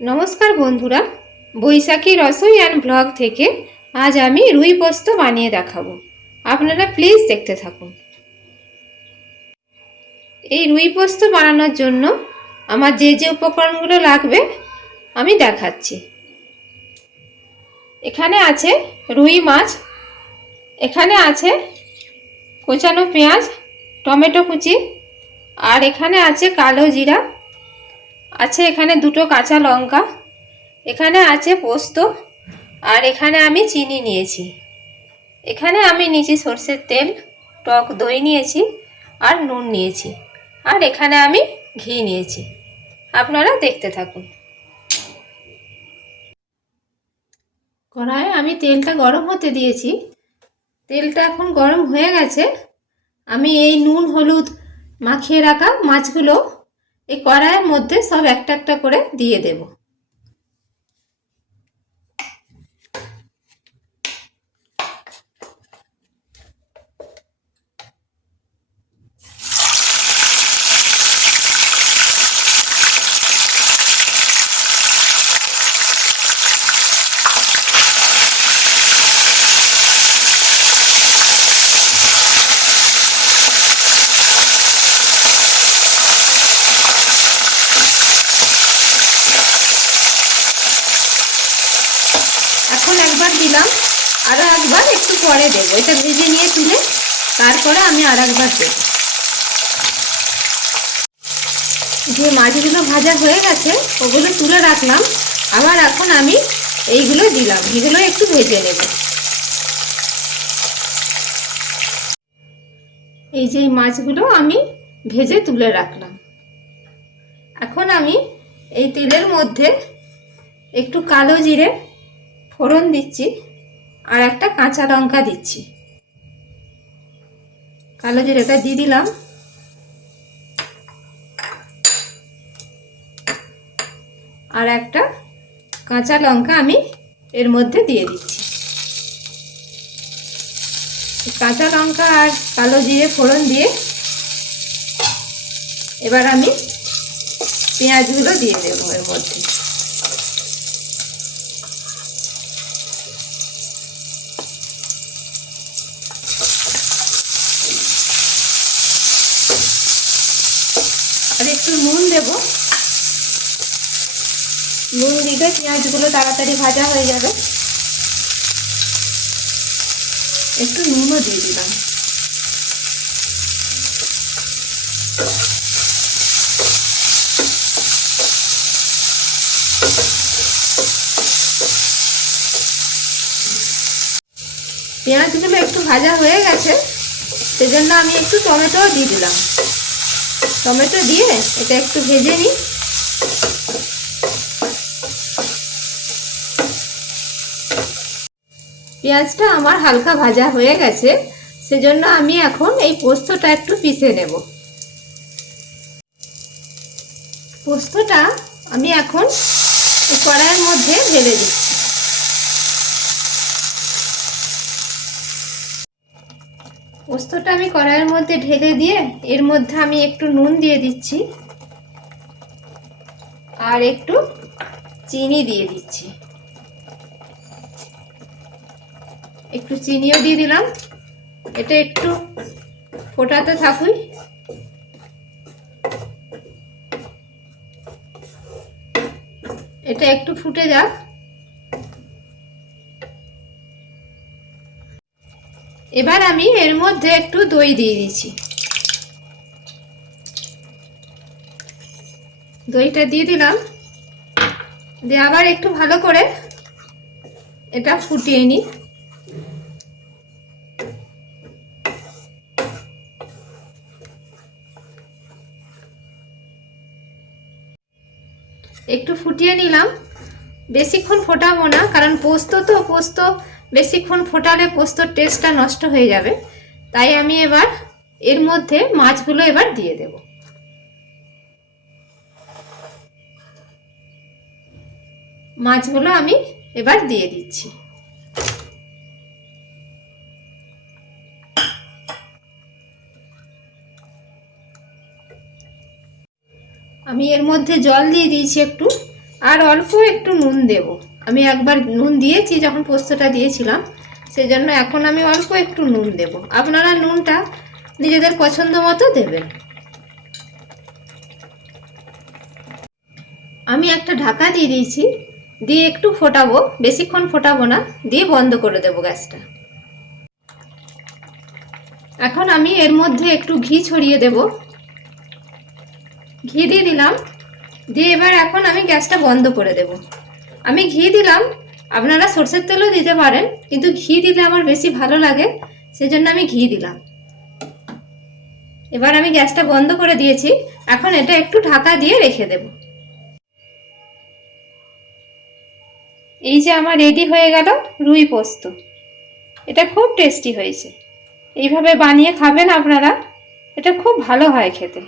নমস্কার বন্ধুরা, বৈশাখী রসোইয়ান ব্লগ থেকে আজ আমি রুই পোস্ত বানিয়ে দেখাবো। আপনারা প্লিজ দেখতে থাকুন। এই রুই পোস্ত বানানোর জন্য আমার যে যে উপকরণগুলো লাগবে আমি দেখাচ্ছি। এখানে আছে রুই মাছ, এখানে আছে কোচানো পেঁয়াজ, টমেটো কুচি, আর এখানে আছে কালো জিরা, আছে এখানে দুটো কাঁচা লঙ্কা, এখানে আছে পোস্ত, আর এখানে আমি চিনি নিয়েছি। এখানে আমি নিয়েছি সরষের তেল, টক দই নিয়েছি, আর নুন নিয়েছি, আর এখানে আমি ঘি নিয়েছি। আপনারা দেখতে থাকুন। কড়াইয়ে আমি তেলটা গরম হতে দিয়েছি। তেলটা এখন গরম হয়ে গেছে। আমি এই নুন হলুদ মাখিয়ে রাখা মাছগুলো এই কড়াইয়ের মধ্যে সব একটা একটা করে দিয়ে দেব। এখন একবার দিলাম, আরও একবার একটু পরে দেব। এটা ভেজে নিয়ে তুলে তারপরে আমি আর একবার দেব। যে মাছগুলো ভাজা হয়ে গেছে ওগুলো তুলে রাখলাম, আবার এখন আমি এইগুলো দিলাম, এগুলো একটু ভেজে নেব। এই যে মাছগুলো আমি ভেজে তুলে রাখলাম। এখন আমি এই তেলের মধ্যে একটু কালো জিরে ফোড়ন দিচ্ছি, আর একটা কাঁচা লঙ্কা দিচ্ছি। কালো জিরেটা দিয়ে দিলাম, আর একটা কাঁচা লঙ্কা আমি এর মধ্যে দিয়ে দিচ্ছি। কাঁচা লঙ্কা আর কালো জিরে ফোড়ন দিয়ে এবার আমি পেঁয়াজগুলো দিয়ে দেবো এর মধ্যে। আর একটু নুন দেব। নুন দিলে পেঁয়াজগুলো তাড়াতাড়ি ভাজা হয়ে যাবে। একটু নুনও দিয়ে দিলাম। পেঁয়াজগুলো একটু ভাজা হয়ে গেছে, সেজন্য আমি একটু টমেটোও দিয়ে দিলাম। টমেটো দিয়ে এটা একটু ভেজে নিই। পেঁয়াজটা আমার হালকা ভাজা হয়ে গেছে, সেজন্য আমি এখন এই পোস্তটা একটু পিষে নেব। পোস্তটা আমি এখন এই কড়াইয়ের মধ্যে ঢেলে দিচ্ছি। পোস্তটা আমি কড়াইয়ের মধ্যে ঢেলে দিয়ে এর মধ্যে আমি একটু নুন দিয়ে দিচ্ছি, আর একটু চিনি দিয়ে দিচ্ছি। একটু চিনিও দিয়ে দিলাম। এটা একটু ফোটাতে থাকুই। এটা একটু ফুটে যাক। এবার আমি এর মধ্যে একটু দই দিয়ে দিচ্ছি। দইটা দিয়ে দিলাম, দিয়ে আবার একটু ভালো করে এটা ফুটিয়ে নিই। একটু ফুটিয়ে নিলাম। বেশিক্ষণ ফোটাবো না, কারণ পোস্ত বেশিক্ষণ ফোটালে পোস্তর টেস্টটা নষ্ট হয়ে যাবে। তাই আমি এবার এর মধ্যে মাছগুলো এবার দিয়ে দেব। মাছগুলো আমি এবার দিয়ে দিচ্ছি। আমি এর মধ্যে জল দিয়ে দিয়েছি একটু, আর অল্প একটু নুন দেব। আমি একবার নুন দিয়েছি যখন পোস্তটা দিয়েছিলাম, সেই জন্য এখন আমি অল্প একটু নুন দেব। আপনারা নুনটা নিজেদের পছন্দ মতো দেবেন। আমি একটা ঢাকা দিয়ে দিয়েছি, দিয়ে একটু ফোটাবো, বেশিক্ষণ ফোটাবো না, দিয়ে বন্ধ করে দেবো গ্যাসটা। এখন আমি এর মধ্যে একটু ঘি ছড়িয়ে দেব। ঘি দিয়ে দিলাম, দিয়ে এবার এখন আমি গ্যাসটা বন্ধ করে দেব। আমি ঘি দিলাম, আপনারা সরষের তেলও দিতে পারেন, কিন্তু ঘি দিলে আমার বেশি ভালো লাগে, সেজন্য আমি ঘি দিলাম। এবার আমি গ্যাসটা বন্ধ করে দিয়েছি, এখন এটা একটু ঢাকা দিয়ে রেখে দেব। এই যে আমার রেডি হয়ে গেল রুই পোস্ত। এটা খুব টেস্টি হয়েছে। এইভাবে বানিয়ে খাবেন আপনারা, এটা খুব ভালো হয় খেতে।